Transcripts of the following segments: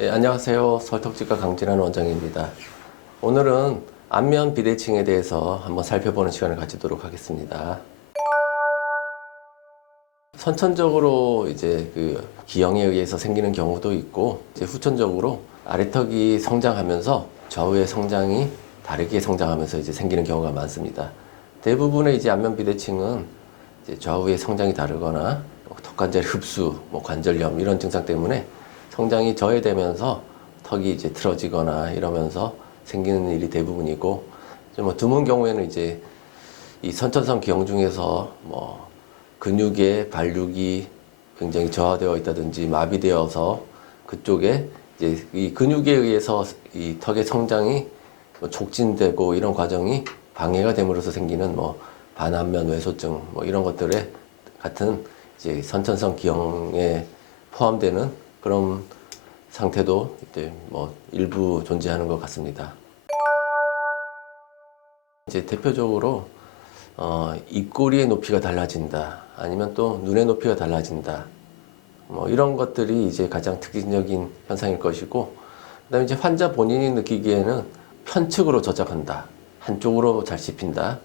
네, 안녕하세요. 설턱지과 강진환 원장입니다. 오늘은 안면 비대칭에 대해서 한번 살펴보는 시간을 가지도록 하겠습니다. 선천적으로 이제 기형에 의해서 생기는 경우도 있고, 이제 후천적으로 아래턱이 성장하면서 좌우의 성장이 다르게 성장하면서 이제 생기는 경우가 많습니다. 대부분의 이제 안면 비대칭은 이제 좌우의 성장이 다르거나 턱관절 흡수, 관절염 이런 증상 때문에 성장이 저해되면서 턱이 이제 틀어지거나 이러면서 생기는 일이 대부분이고, 드문 경우에는 이제 이 선천성 기형 중에서 근육의 발육이 굉장히 저하되어 있다든지 마비되어서 그쪽에 이제 이 근육에 의해서 이 턱의 성장이 촉진되고 이런 과정이 방해가 됨으로써 생기는 반안면 외소증 이런 것들에 같은 이제 선천성 기형에 포함되는 그런 상태도 이제 일부 존재하는 것 같습니다. 이제 대표적으로 입꼬리의 높이가 달라진다, 아니면 또 눈의 높이가 달라진다, 이런 것들이 이제 가장 특징적인 현상일 것이고, 그다음에 이제 환자 본인이 느끼기에는 편측으로 저작한다, 한쪽으로 잘 씹힌다,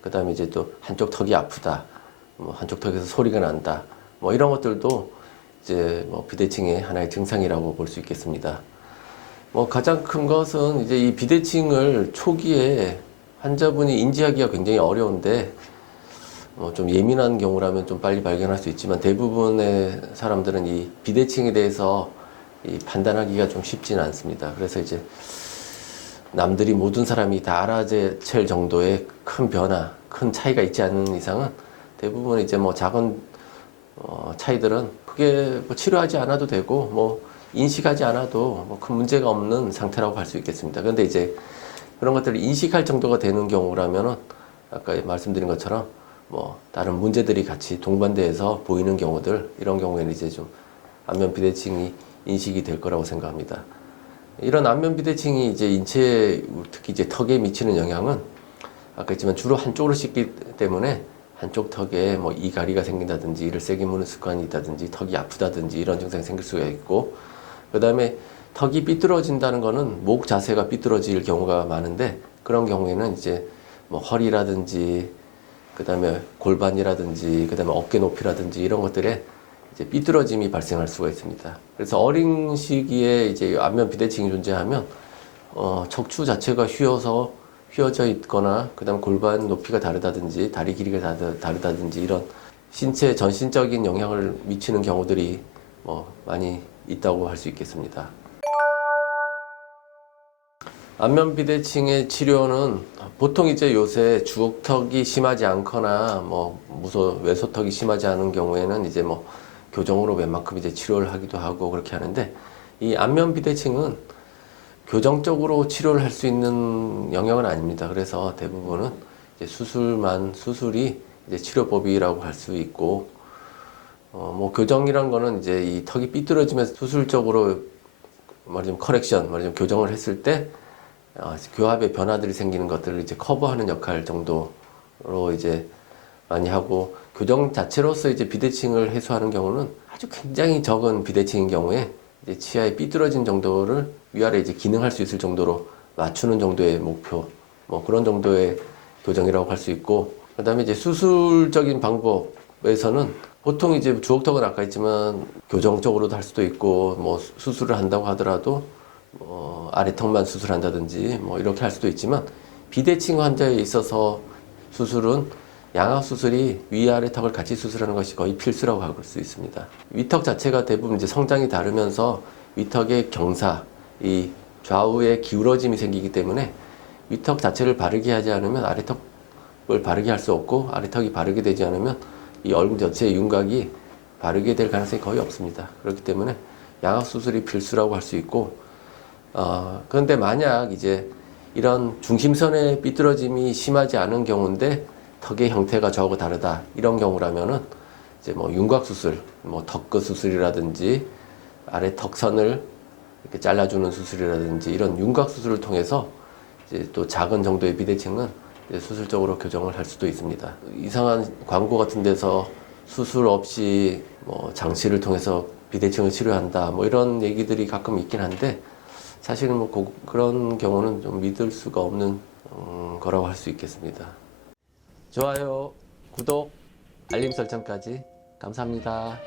그다음에 이제 또 한쪽 턱이 아프다, 한쪽 턱에서 소리가 난다, 이런 것들도 이제 비대칭의 하나의 증상이라고 볼 수 있겠습니다. 가장 큰 것은 이제 이 비대칭을 초기에 환자분이 인지하기가 굉장히 어려운데, 좀 예민한 경우라면 좀 빨리 발견할 수 있지만, 대부분의 사람들은 이 비대칭에 대해서 이 판단하기가 좀 쉽지는 않습니다. 그래서 이제 남들이 모든 사람이 다 알아챌 정도의 큰 변화, 큰 차이가 있지 않은 이상은 대부분 이제 작은 차이들은 크게 치료하지 않아도 되고 인식하지 않아도 큰 문제가 없는 상태라고 할 수 있겠습니다. 그런데 이제 그런 것들을 인식할 정도가 되는 경우라면은 아까 말씀드린 것처럼 다른 문제들이 같이 동반돼서 보이는 경우들, 이런 경우에는 이제 좀 안면 비대칭이 인식이 될 거라고 생각합니다. 이런 안면 비대칭이 이제 인체에, 특히 이제 턱에 미치는 영향은 아까 했지만 주로 한쪽으로 씹기 때문에 한쪽 턱에 이가리가 생긴다든지, 이를 세게 무는 습관이 있다든지, 턱이 아프다든지 이런 증상이 생길 수가 있고, 그 다음에 턱이 삐뚤어진다는 거는 목 자세가 삐뚤어질 경우가 많은데, 그런 경우에는 이제 허리라든지, 그 다음에 골반이라든지, 그 다음에 어깨 높이라든지 이런 것들에 이제 삐뚤어짐이 발생할 수가 있습니다. 그래서 어린 시기에 이제 안면 비대칭이 존재하면 척추 자체가 휘어져 있거나, 그 다음 골반 높이가 다르다든지, 다리 길이가 다르다든지, 이런 신체 전신적인 영향을 미치는 경우들이 많이 있다고 할 수 있겠습니다. 안면 비대칭의 치료는 보통 이제 요새 주걱턱이 심하지 않거나 외소턱이 심하지 않은 경우에는 이제 교정으로 웬만큼 이제 치료를 하기도 하고 그렇게 하는데, 이 안면 비대칭은 교정적으로 치료를 할 수 있는 영역은 아닙니다. 그래서 대부분은 이제 수술이 이제 치료법이라고 할 수 있고, 교정이란 거는 이제 이 턱이 삐뚤어지면서 수술적으로 말하자면 커렉션, 말하자면 교정을 했을 때 교합의 변화들이 생기는 것들을 이제 커버하는 역할 정도로 이제 많이 하고, 교정 자체로서 이제 비대칭을 해소하는 경우는 아주 굉장히 적은 비대칭인 경우에 이제 치아의 삐뚤어진 정도를 위아래 이제 기능할 수 있을 정도로 맞추는 정도의 목표, 그런 정도의 교정이라고 할 수 있고, 그다음에 이제 수술적인 방법에서는 보통 이제 주걱턱은 아까 했지만 교정적으로도 할 수도 있고, 수술을 한다고 하더라도 아래턱만 수술한다든지 이렇게 할 수도 있지만, 비대칭 환자에 있어서 수술은 양악 수술이 위아래 턱을 같이 수술하는 것이 거의 필수라고 할 수 있습니다. 위턱 자체가 대부분 이제 성장이 다르면서 위턱의 경사, 이 좌우에 기울어짐이 생기기 때문에 위턱 자체를 바르게 하지 않으면 아래턱을 바르게 할 수 없고, 아래턱이 바르게 되지 않으면 이 얼굴 전체의 윤곽이 바르게 될 가능성이 거의 없습니다. 그렇기 때문에 양악 수술이 필수라고 할 수 있고, 그런데 만약 이제 이런 중심선의 삐뚤어짐이 심하지 않은 경우인데 턱의 형태가 저하고 다르다, 이런 경우라면은 이제 윤곽 수술, 턱끝 수술이라든지 아래 턱선을 이렇게 잘라주는 수술이라든지, 이런 윤곽 수술을 통해서 이제 또 작은 정도의 비대칭은 이제 수술적으로 교정을 할 수도 있습니다. 이상한 광고 같은 데서 수술 없이 장치를 통해서 비대칭을 치료한다. 뭐 이런 얘기들이 가끔 있긴 한데 사실은 뭐 그런 경우는 좀 믿을 수가 없는 거라고 할 수 있겠습니다. 좋아요, 구독, 알림 설정까지 감사합니다.